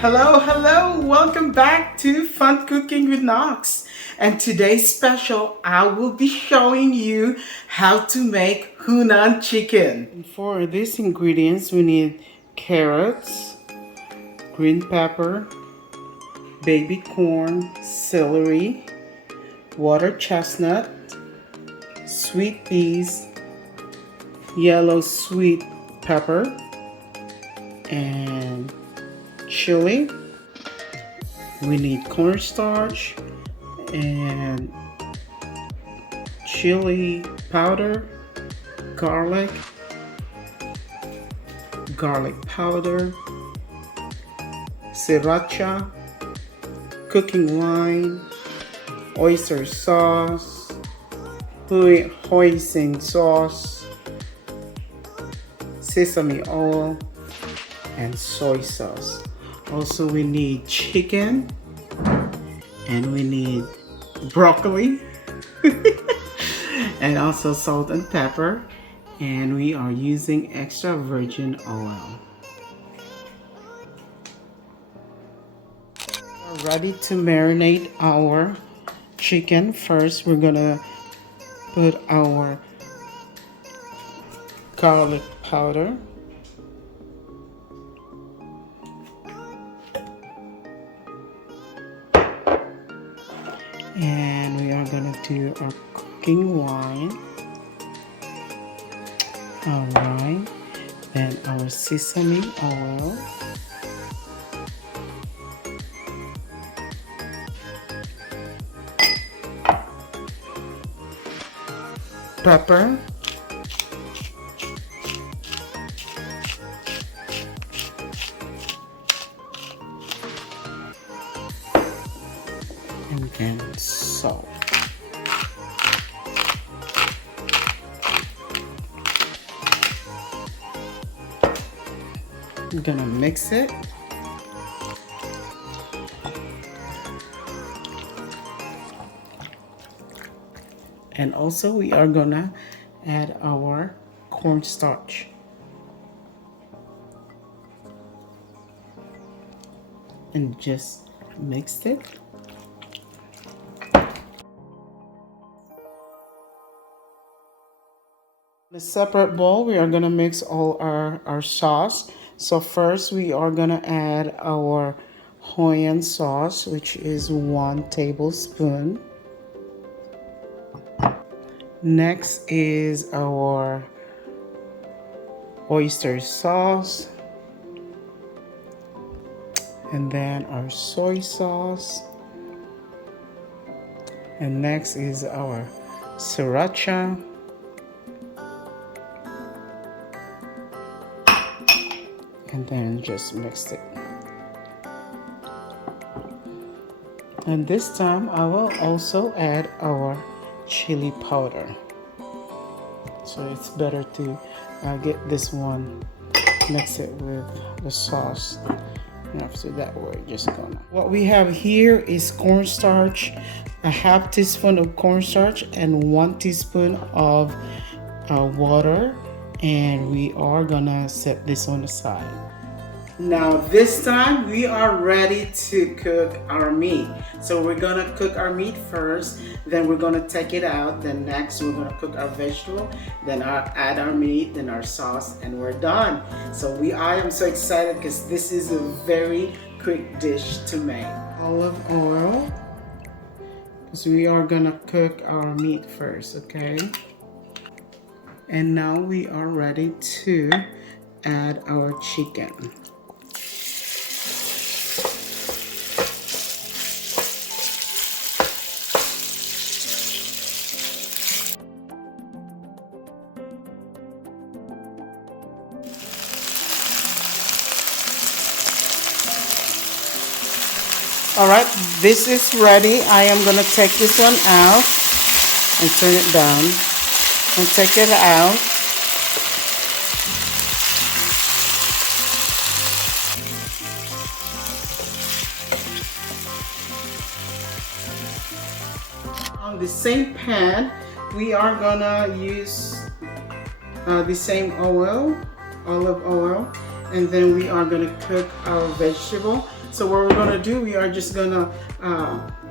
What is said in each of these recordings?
Hello, welcome back to Fun Cooking with Knox. And today's special, I will be showing you how to make Hunan chicken. For these ingredients, we need carrots, green pepper, baby corn, celery, water chestnut, sweet peas, yellow sweet pepper, and chili. We need cornstarch and chili powder, garlic powder, sriracha, cooking wine, oyster sauce, Hoisin Sauce, Sesame Oil, and soy sauce. Also, we need chicken, and we need broccoli, and also salt and pepper, and we are using extra virgin oil. We're ready to marinate our chicken. First, we're gonna put our garlic powder, and we are gonna do our cooking wine. Alright, then our sesame oil, pepper, and then salt. I'm gonna mix it. And also we are gonna add our cornstarch. And just mix it. In a separate bowl, we are gonna mix all our sauce. So first we are gonna add our Hoisin sauce, which is 1 tablespoon. Next is our oyster sauce, and then our soy sauce, and next is our sriracha, and then just mix it. And this time I will also add our chili powder. So it's better to get this one, mix it with the sauce. And after that, we're just gonna. What we have here is cornstarch, a half teaspoon of cornstarch, and 1 teaspoon of water. And we are gonna set this on the side. Now this time we are ready to cook our meat. So we're gonna cook our meat first, then we're gonna take it out, then next we're gonna cook our vegetable, then add our meat, then our sauce, and we're done. So I am so excited because this is a very quick dish to make. Olive oil, because we are gonna cook our meat first, okay? And now we are ready to add our chicken. Alright, this is ready. I am gonna take this one out and turn it down and take it out. On the same pan, we are gonna use the same oil, olive oil, and then we are gonna cook our vegetable. So what we're gonna do, we are just gonna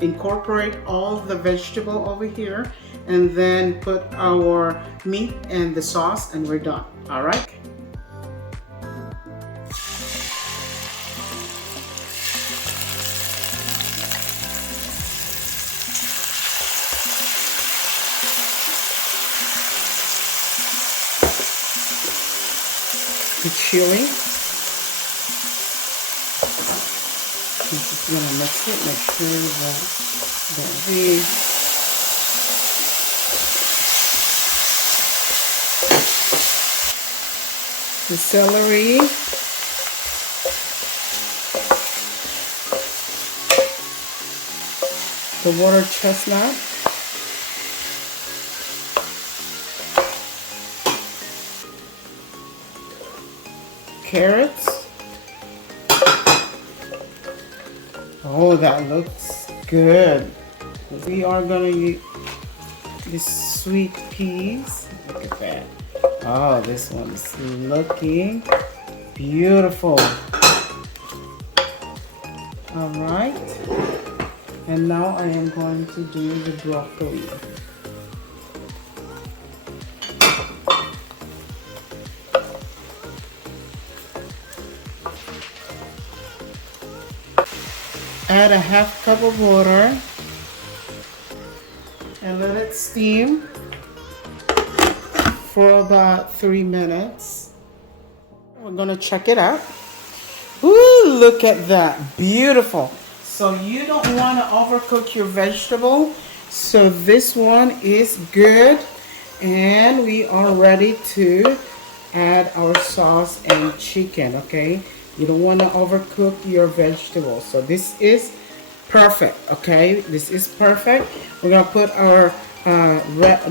incorporate all the vegetable over here and then put our meat and the sauce and we're done. All right. The chili. I'm just gonna mix it, make sure that the celery, the water chestnut, carrots. Oh, that looks good. We are gonna use these sweet peas. Look at that. Oh, this one's looking beautiful. All right. And now I am going to do the broccoli. Add a half cup of water and let it steam for about 3 minutes. We're gonna check it out. Ooh, look at that, beautiful. So you don't wanna overcook your vegetable. So this one is good. And we are ready to add our sauce and chicken, okay? You don't want to overcook your vegetables. So this is perfect, okay? This is perfect. We're going to put our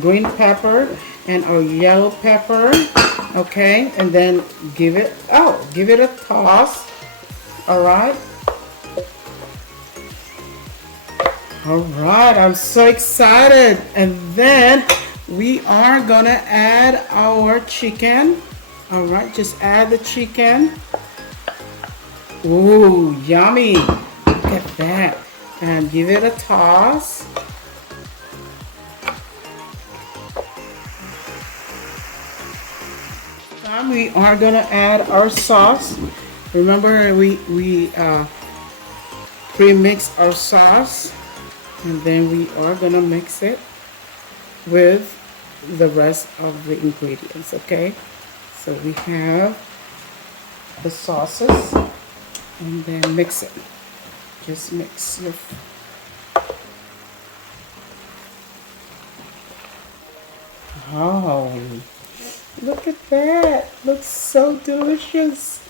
green pepper and our yellow pepper, okay? And then give it a toss, all right? All right, I'm so excited. And then we are going to add our chicken. All right, just add the chicken. Ooh, yummy. Look at that. And give it a toss. Now we are going to add our sauce. Remember, we pre-mixed our sauce. And then we are going to mix it with the rest of the ingredients, okay? So we have the sauces. And then mix it. Just mix your. Oh, look at that. Looks so delicious.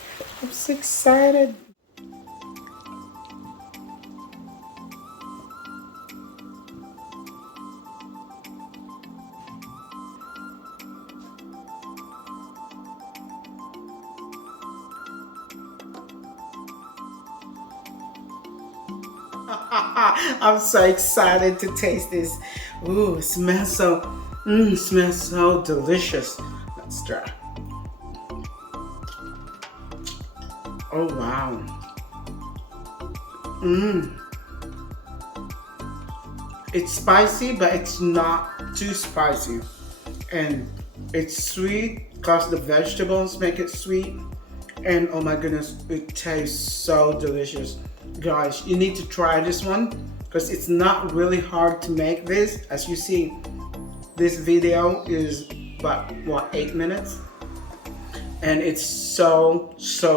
I'm so excited. I'm so excited to taste this. Ooh, it smells so delicious. Let's try. Oh wow. It's spicy, but it's not too spicy. And it's sweet because the vegetables make it sweet. And oh my goodness, it tastes so delicious. Guys, you need to try this one because it's not really hard to make this. As you see, this video is about what, 8 minutes, and it's so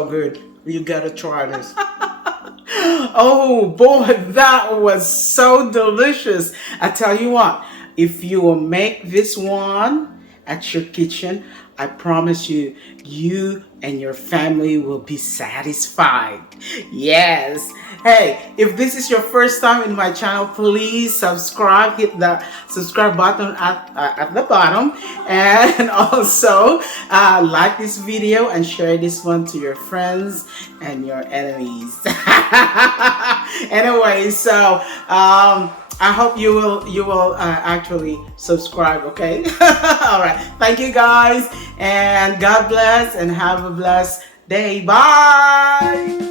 good. You gotta try this. Oh boy, that was so delicious. I tell you what, if you will make this one at your kitchen, I promise you, you and your family will be satisfied. Yes. Hey, if this is your first time in my channel, please subscribe. Hit the subscribe button at the bottom. And also like this video and share this one to your friends and your enemies. Anyway, so I hope you will actually subscribe, okay? All right. Thank you guys, and God bless, and have a blessed day. Bye.